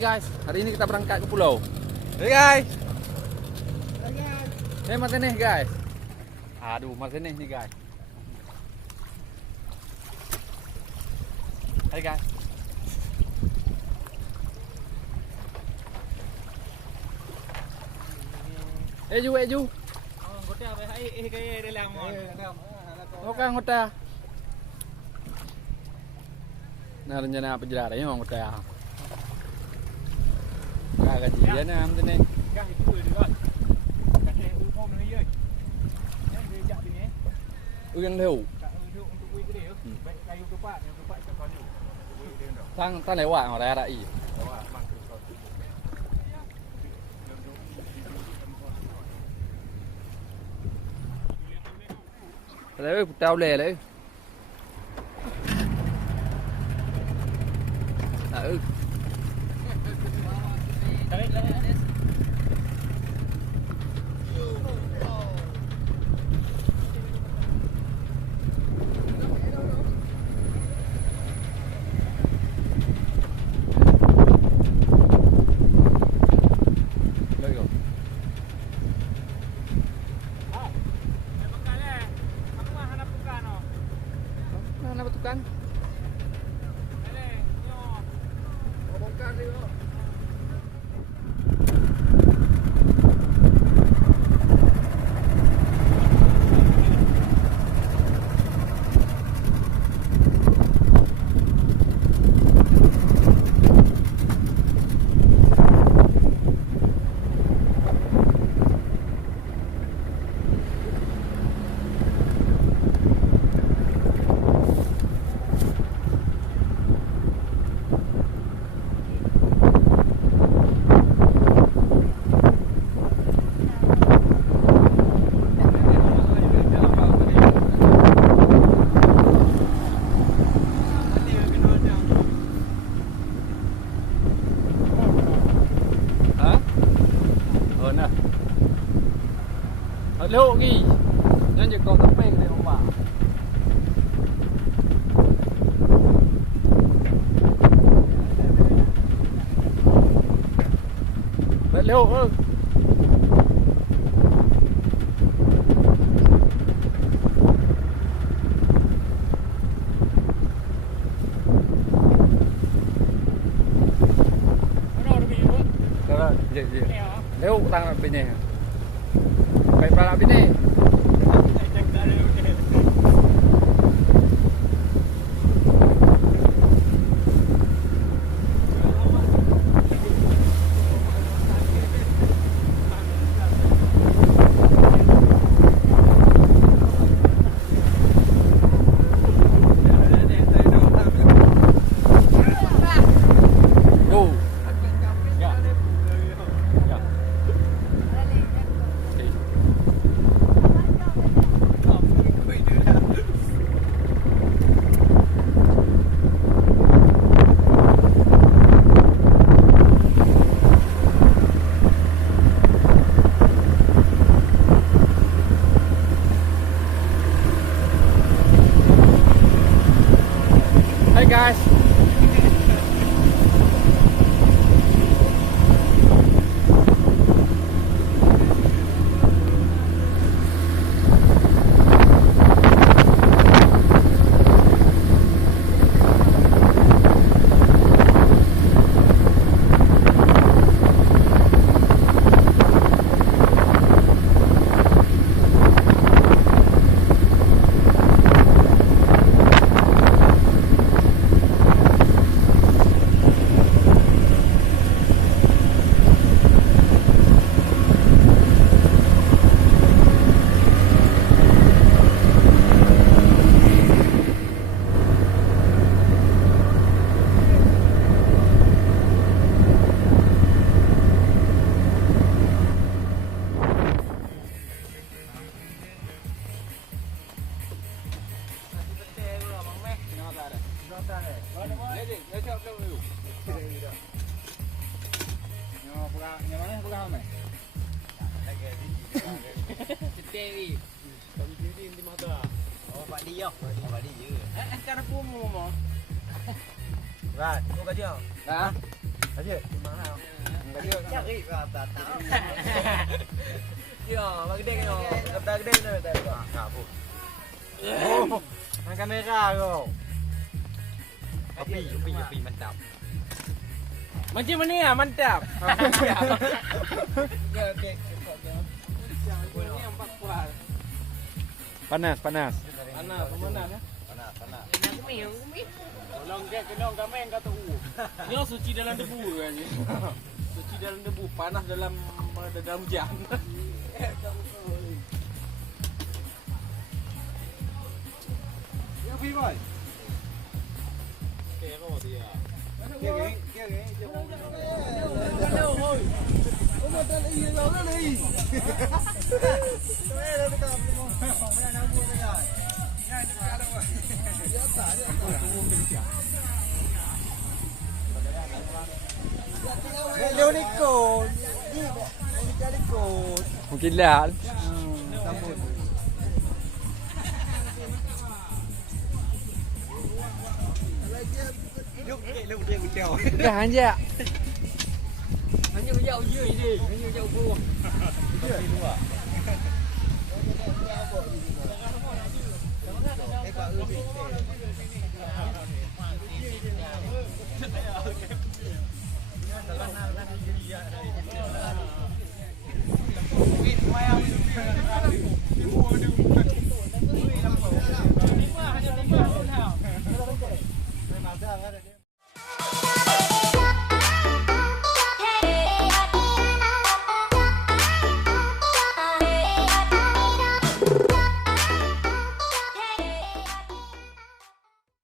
guys, hari ini kita berangkat ke pulau. Hai guys. Hai mas ini guys. Aduh mas ini nih guys. Hai guys. Eju. Ngota apa? Kayak dia lemon. Oke ngota. Nah rencana apa jelar ya ngota. Kagak jian am tu ni. Kah itu dia. Kasih umum ni je. Yang dia jak sini. Yang leu. Tak untuk wei dia. Baik kayu kepak kat kayu. Wei dia dah. Tang lewat orang ada i. Lewat mak tu. Lấy tao lè lấy. Tukang. Bongkar dia. Leo ghi nhân chỉ có tóc bê để không bảo vậy leo ơ leo tăng bên này baik balap ini. Hey guys. Dewi. Kami sini di mata. Oh, Pak Dia. Pak Dia. Sekarang pun mau. Rat, kau kerja. Hả? Aja, mana? Enggak dia. Cari apa tahu. Yo, bagdeng yo. Bagdeng no tadi. Kapu. Oh, ang kamera kau. Api mantap. Macam mana ya? Mantap. Panas. Panas, pemanas ya. Panas. Tolong dia kena gamen kata Ni suci dalam debu kan. Suci dalam debu, panas dalam hujan. Ya pergi boy. Kero dia. Mungkin lihat. Jangan je. Hanya jauh je ini. Hanya jauh bawah.